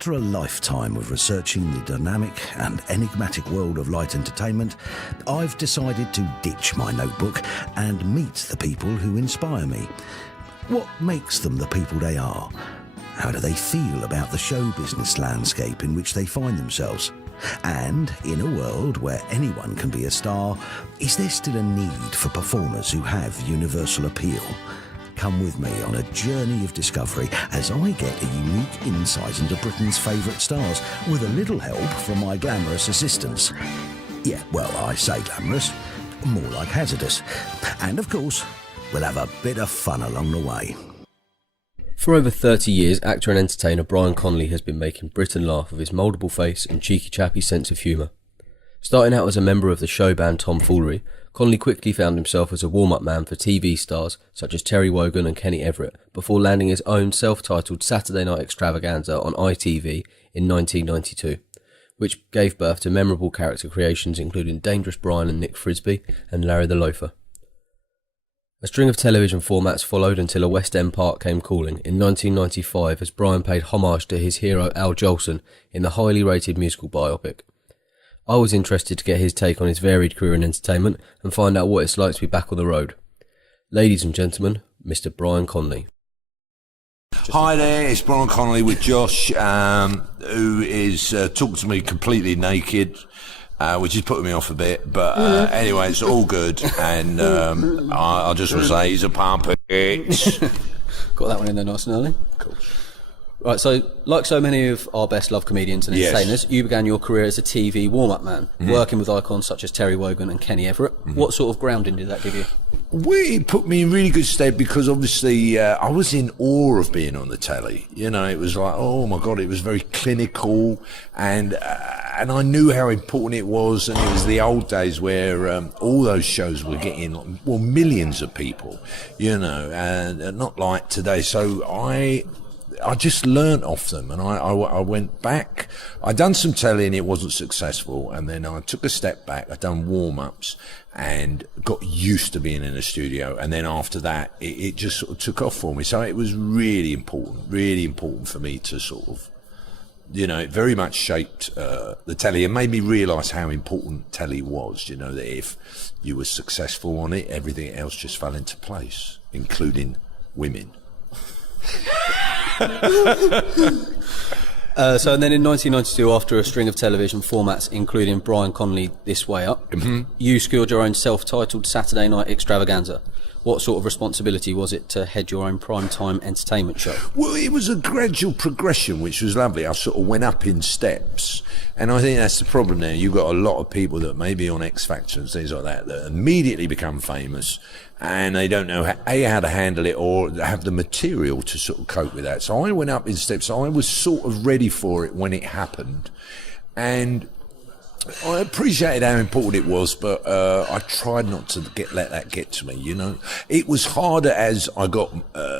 After a lifetime of researching the dynamic and enigmatic world of light entertainment, I've decided to ditch my notebook and meet the people who inspire me. What makes them the people they are? How do they feel about the show business landscape in which they find themselves? And in a world where anyone can be a star, is there still a need for performers who have universal appeal? Come with me on a journey of discovery as I get a unique insight into Britain's favourite stars with a little help from my glamorous assistants. Yeah, well, I say glamorous, more like hazardous. And of course, we'll have a bit of fun along the way. For over 30 years, actor and entertainer Brian Conley has been making Britain laugh with his mouldable face and cheeky chappy sense of humour. Starting out as a member of the show band Tomfoolery, Conley quickly found himself as a warm-up man for TV stars such as Terry Wogan and Kenny Everett, before landing his own self-titled Saturday Night Extravaganza on ITV in 1992, which gave birth to memorable character creations including Dangerous Brian and Nick Frisby and Larry the Loafer. A string of television formats followed until a West End part came calling in 1995 as Brian paid homage to his hero Al Jolson in the highly rated musical biopic. I was interested to get his take on his varied career in entertainment and find out what it's like to be back on the road. Ladies and gentlemen, Mr. Brian Conley. Hi there, it's Brian Conley with Josh, who is talking to me completely naked, which is putting me off a bit, but anyway, it's all good, and I just want to say he's a puppet. Got that one in there nice and early. Cool. Right, so like so many of our best loved comedians and entertainers, you began your career as a TV warm-up man, working with icons such as Terry Wogan and Kenny Everett. What sort of grounding did that give you? It put me in really good stead because obviously I was in awe of being on the telly. You know, it was like, oh my God, it was very clinical, and I knew how important it was, and it was the old days where all those shows were getting, well, millions of people, you know, and not like today. So I just learnt off them, and I went back. I'd done some telly and it wasn't successful, and then I took a step back. I'd done warm-ups and got used to being in a studio, and then after that it just sort of took off for me. So it was really important for me to sort of, you know, it very much shaped the telly and made me realise how important telly was, you know, that if you were successful on it, everything else just fell into place, including women. So then in 1992, after a string of television formats including Brian Conley This Way Up, you secured your own self-titled Saturday Night Extravaganza. What sort of responsibility was it to head your own prime-time entertainment show? Well, it was a gradual progression, which was lovely. I sort of went up in steps, and I think that's the problem now. You've got a lot of people that may be on X Factor and things like that that immediately become famous, and they don't know how to handle it or have the material to sort of cope with that. So I went up in steps. I was sort of ready for it when it happened, and I appreciated how important it was, but I tried not to let that get to me, you know. It was harder as I got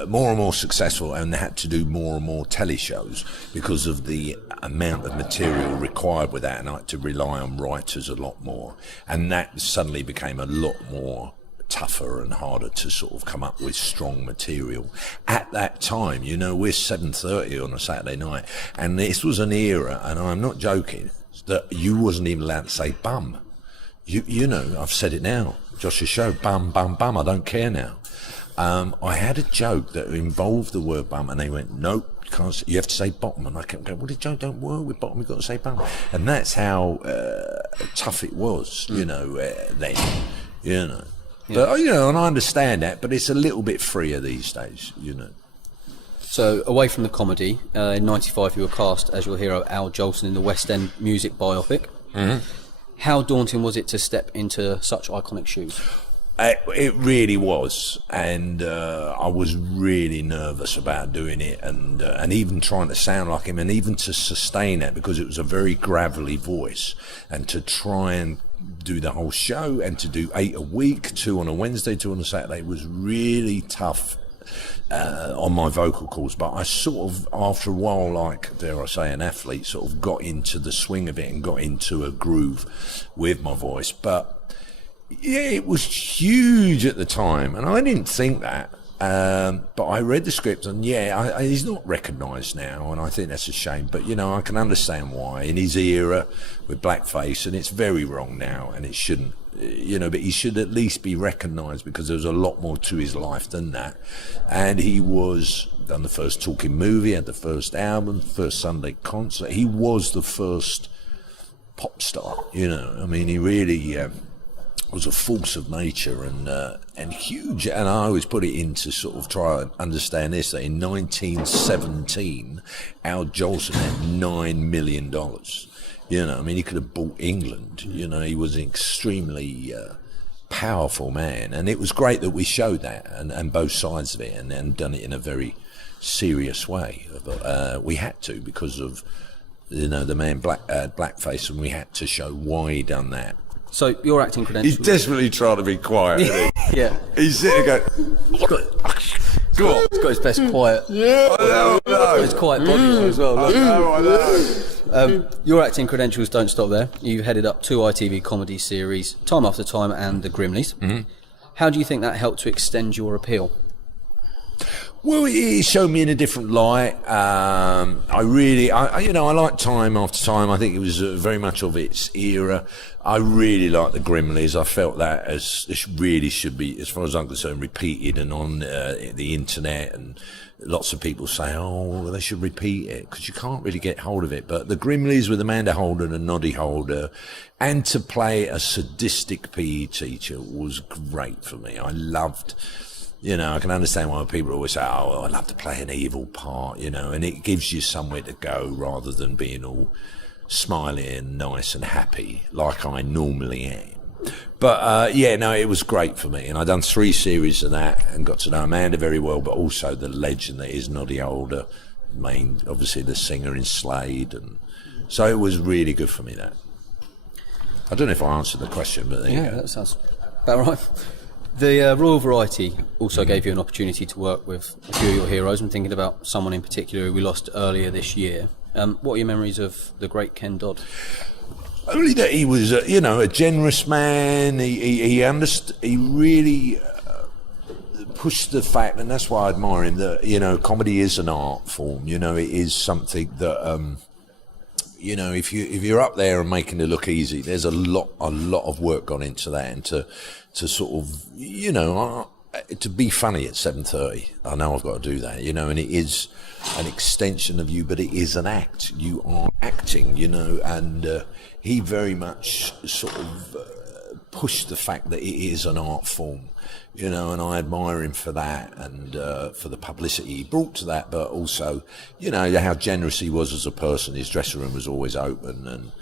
more and more successful and had to do more and more telly shows because of the amount of material required with that, and I had to rely on writers a lot more, and that suddenly became a lot more tougher and harder to sort of come up with strong material at that time. You know, we're 7:30 on a Saturday night, and this was an era, and I'm not joking, that you wasn't even allowed to say bum. You know, I've said it now, Josh's show, bum, bum, bum, I don't care now. I had a joke that involved the word bum, and they went, nope, you can't say, you have to say bottom. And I kept going, well, the joke don't work with bottom, you've got to say bum. And that's how tough it was, you know, then, you know. Yeah. But, you know, and I understand that, but it's a little bit freer these days, you know. So, away from the comedy, in 95 you were cast as your hero Al Jolson in the West End music biopic. How daunting was it to step into such iconic shoes? It really was, and I was really nervous about doing it, and even trying to sound like him, and even to sustain that, because it was a very gravelly voice, and to try and do the whole show, and to do 8 a week, 2 on a Wednesday, 2 on a Saturday, was really tough on my vocal cords. But I sort of, after a while, like, dare I say, an athlete, sort of got into the swing of it and got into a groove with my voice. But yeah, it was huge at the time, and I didn't think that. But I read the script, and he's not recognised now, and I think that's a shame. But I can understand why in his era with blackface, and it's very wrong now, and it shouldn't. But he should at least be recognised, because there's a lot more to his life than that. And he was done the first talking movie, had the first album, first Sunday concert. He was the first pop star. He really was a force of nature and huge. And I always put it in to sort of try and understand this, that in 1917, our Jolson had $9 million. He could have bought England. He was an extremely powerful man, and it was great that we showed that and both sides of it, and done it in a very serious way. But we had to, because of the man blackface, and we had to show why he done that. So your acting credentials? He's desperately trying to be quiet. Isn't he? Yeah. He's sitting there going, go on. He's got his best quiet. Yeah, I know. His quiet body as well. I know. Your acting credentials don't stop there. You headed up 2 ITV comedy series, Time After Time and The Grimleys. Mm-hmm. How do you think that helped to extend your appeal? Well, it showed me in a different light. I like Time After Time. I think it was very much of its era. I really like The Grimleys. I felt that this really should be, as far as I'm concerned, repeated and on the internet. And lots of people say, oh, they should repeat it, because you can't really get hold of it. But The Grimleys with Amanda Holden and Noddy Holder, and to play a sadistic PE teacher was great for me. I loved... I can understand why people always say, oh, well, I'd love to play an evil part, and it gives you somewhere to go rather than being all smiley and nice and happy like I normally am. But, it was great for me. And I'd done 3 series of that and got to know Amanda very well, but also the legend that is Noddy Holder, obviously the singer in Slade. And so it was really good for me, that. I don't know if I answered the question, but there you go. That sounds about right. The Royal Variety also gave you an opportunity to work with a few of your heroes. I'm thinking about someone in particular who we lost earlier this year. What are your memories of the great Ken Dodd? Only that he was, a generous man. He really pushed the fact, and that's why I admire him, that, comedy is an art form. It is something that, if you're up there and making it look easy, there's a lot of work gone into that, and to sort of, to be funny at 7:30. I know I've got to do that, and it is an extension of you, but it is an act. You are acting, and he very much sort of pushed the fact that it is an art form, and I admire him for that, and for the publicity he brought to that, but also, how generous he was as a person. His dressing room was always open,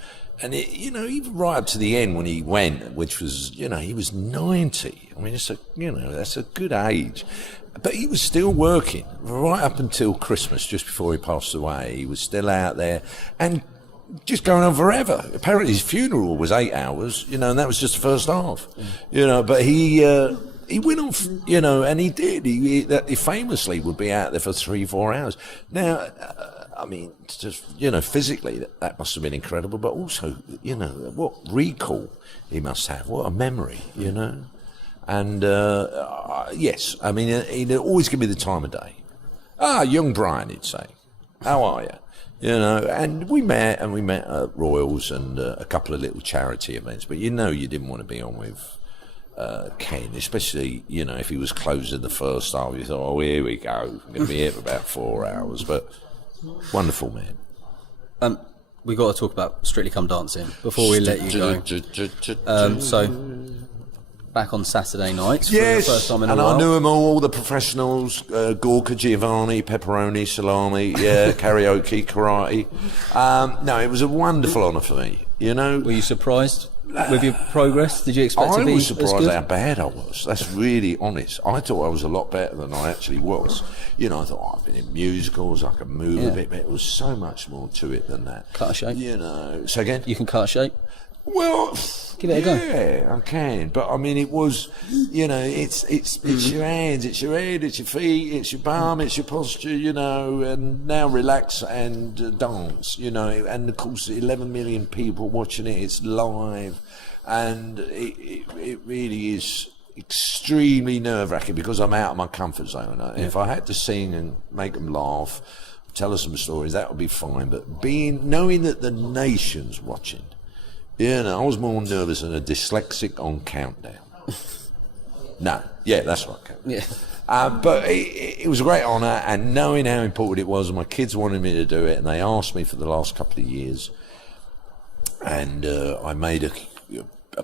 and it, even right up to the end when he went, which was, he was 90. I mean, that's a good age. But he was still working right up until Christmas, just before he passed away. He was still out there and just going on forever. Apparently his funeral was 8 hours, and that was just the first half. But he went off, and he did. He famously would be out there for 3-4 hours. Now, just, physically, that must have been incredible, but also, what recall he must have, what a memory, And, yes, he'd always give me the time of day. Young Brian, he'd say, how are you? And we met at Royals and a couple of little charity events, but you didn't want to be on with Ken, especially, if he was closing the first half. You thought, oh, here we go, I'm going to be here for about 4 hours, but wonderful man. We got to talk about Strictly Come Dancing before we let you go. So back on Saturday nights for the first time in a while. I knew them all the professionals, Gorka, Giovanni, pepperoni, salami, karaoke, karate. No, it was a wonderful honour for me, Were you surprised with your progress? Did you expect to be as good? I was surprised how bad I was. That's really honest. I thought I was a lot better than I actually was. I thought, I've been in musicals, I can move a bit, but it was so much more to it than that. Cut a shape? Say again? You can cut a shape? Well, give it a go. Yeah, I can. But it was, it's your hands, it's your head, it's your feet, it's your bum, it's your posture, and now relax and dance, and of course 11 million people watching it, it's live, and it really is, extremely nerve-wracking because I'm out of my comfort zone. If I had to sing and make them laugh, tell us some stories, that would be fine. But knowing that the nation's watching, I was more nervous than a dyslexic on countdown. No, yeah, that's right. Yeah. But it was a great honour, and knowing how important it was, and my kids wanted me to do it, and they asked me for the last couple of years, and I made a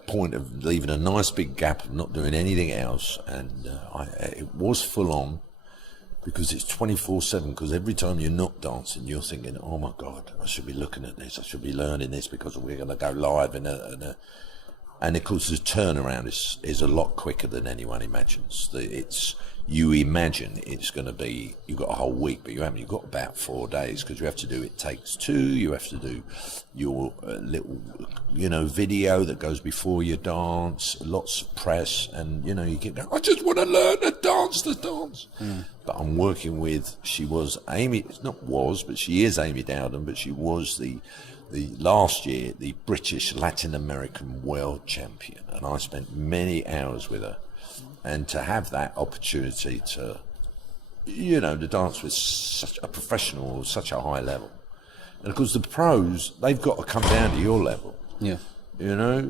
point of leaving a nice big gap of not doing anything else, and it was full on, because it's 24/7, because every time you're not dancing, you're thinking, oh my God, I should be looking at this, I should be learning this, because we're going to go live and of course the turnaround is a lot quicker than anyone imagines. You imagine it's going to be, you've got a whole week, but you haven't. You've got about 4 days, because you have to do It Takes Two, you have to do your little, video that goes before your dance, lots of press, and, you keep going, I just want to learn to dance the dance. But I'm working with, she is Amy Dowden, but she was the last year, the British Latin American world champion, and I spent many hours with her. And to have that opportunity to, to dance with such a professional, such a high level. And of course the pros, they've got to come down to your level. Yeah. I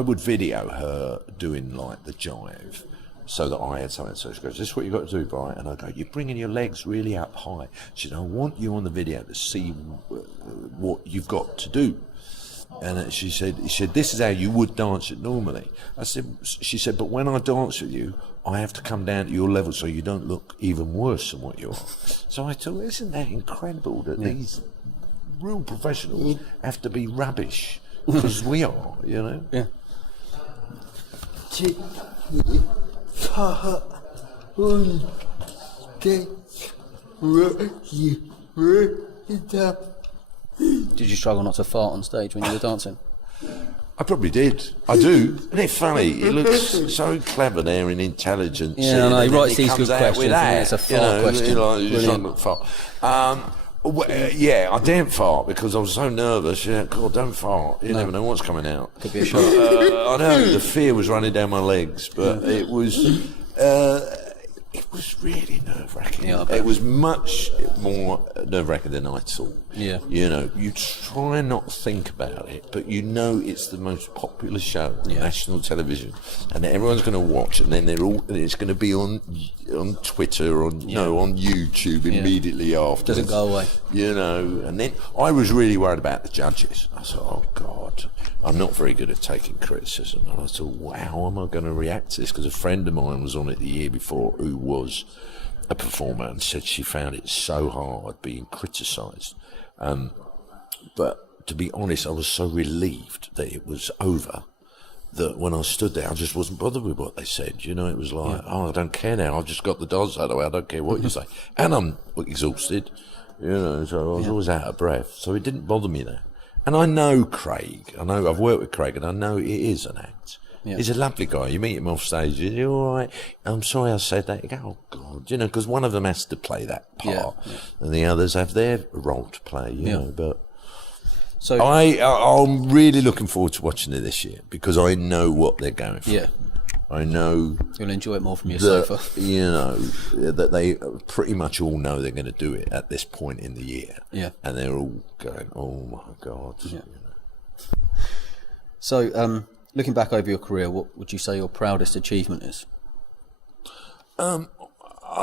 would video her doing like the jive, so that I had something. So she goes, this is what you've got to do, Brian. And I go, you're bringing your legs really up high. She said, I want you on the video to see what you've got to do. And she said, this is how you would dance it normally. She said, but when I dance with you, I have to come down to your level so you don't look even worse than what you are. So I thought, isn't that incredible that these real professionals have to be rubbish? Because we are, Yeah. Did you struggle not to fart on stage when you were dancing? I probably did. I do. Isn't it funny? It looks so clever there and intelligent. Yeah, I know. He writes these good questions, and it's a fart question. I didn't fart because I was so nervous. Yeah, God, don't fart. You never know what's coming out. Could be a shot. I know the fear was running down my legs, but it was really nerve-wracking. Yeah, it was much more nerve-wracking than I thought. Yeah. You try not to think about it, but it's the most popular show on national television, and everyone's going to watch, and then it's going to be on Twitter, on YouTube immediately after. Doesn't go away. And then I was really worried about the judges. I thought, oh God, I'm not very good at taking criticism. And I thought, wow, how am I going to react to this? Because a friend of mine was on it the year before who was a performer and said she found it so hard being criticised. But to be honest, I was so relieved that it was over that when I stood there, I just wasn't bothered with what they said. It was like, I don't care now. I've just got the Dodds out of the way. I don't care what you say. And I'm exhausted, so I was always out of breath. So it didn't bother me there. And I know Craig. I've worked with Craig, and I know it is an act. Yeah. He's a lovely guy. You meet him off stage, you're all right. I'm sorry I said that. You go, oh God, because one of them has to play that part, and the others have their role to play, you know. But so I'm really looking forward to watching it this year because I know what they're going for. Yeah, I know you'll enjoy it more from your sofa. That they pretty much all know they're going to do it at this point in the year. Yeah, and they're all going, oh my God. Yeah. So, looking back over your career, what would you say your proudest achievement is? I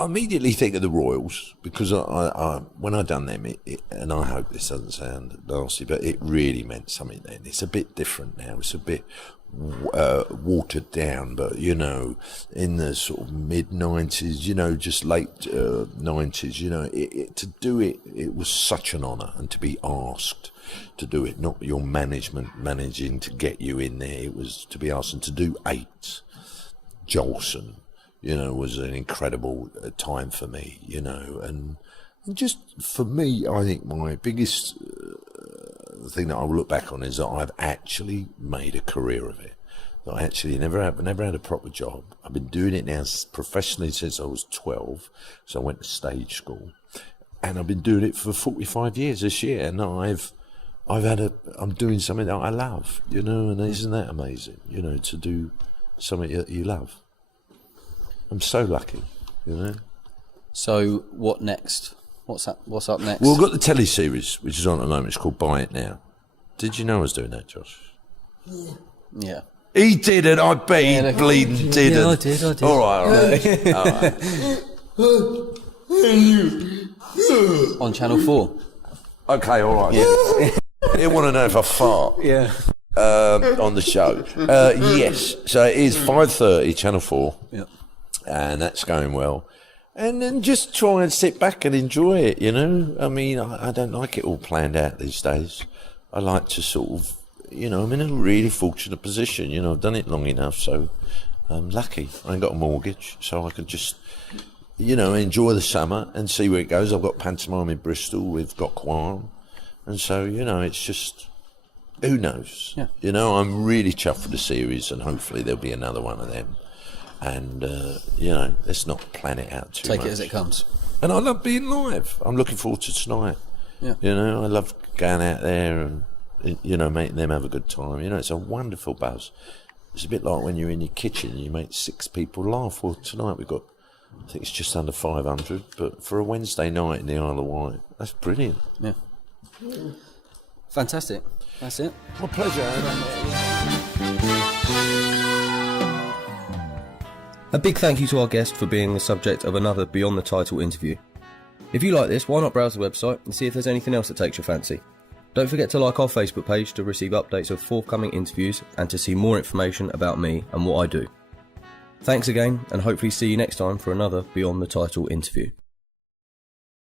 immediately think of the Royals because I when I done them, and I hope this doesn't sound nasty, but it really meant something then. It's a bit different now. It's a bit watered down, but in the sort of mid-90s, just late 90s, to do it was such an honour, and to be asked to do it, not your management managing to get you in there, it was to be asked, and to do 8 Jolson, was an incredible time for me, and just for me, I think my biggest thing that I will look back on is that I've actually made a career of it. That I actually never had a proper job. I've been doing it now professionally since I was 12, so I went to stage school, and I've been doing it for 45 years this year, and I'm doing something that I love, and isn't that amazing, to do something that you love. I'm so lucky, you know. So what next? What's up next? Well, we've got the telly series, which is on at the moment. It's called Buy It Now. Did you know I was doing that, Josh? Yeah. He didn't. I bet he bleeding didn't. Yeah, I did. All right. On Channel 4. Okay, all right. Yeah. You want to know if I fart? Yeah. On the show. Yes. So it is 5:30, Channel 4. Yep. And that's going well. And then just try and sit back and enjoy it, you know. I mean, I don't like it all planned out these days. I like to sort of, you know, I'm in a really fortunate position. You know, I've done it long enough, so I'm lucky. I ain't got a mortgage, so I can just, you know, enjoy the summer and see where it goes. I've got pantomime in Bristol, we've got Quorum. And so, you know, it's just, who knows? Yeah. You know, I'm really chuffed with the series, and hopefully there'll be another one of them. And, you know, let's not plan it out too much. Take it as it comes. And I love being live. I'm looking forward to tonight. Yeah. You know, I love going out there and, you know, making them have a good time. You know, it's a wonderful buzz. It's a bit like when you're in your kitchen and you make 6 people laugh. Well, tonight we've got, I think it's just under 500, but for a Wednesday night in the Isle of Wight, that's brilliant. Yeah. Fantastic. That's it. My pleasure. A big thank you to our guest for being the subject of another Beyond the Title interview. If you like this, why not browse the website and see if there's anything else that takes your fancy. Don't forget to like our Facebook page to receive updates of forthcoming interviews and to see more information about me and what I do. Thanks again, and hopefully see you next time for another Beyond the Title interview.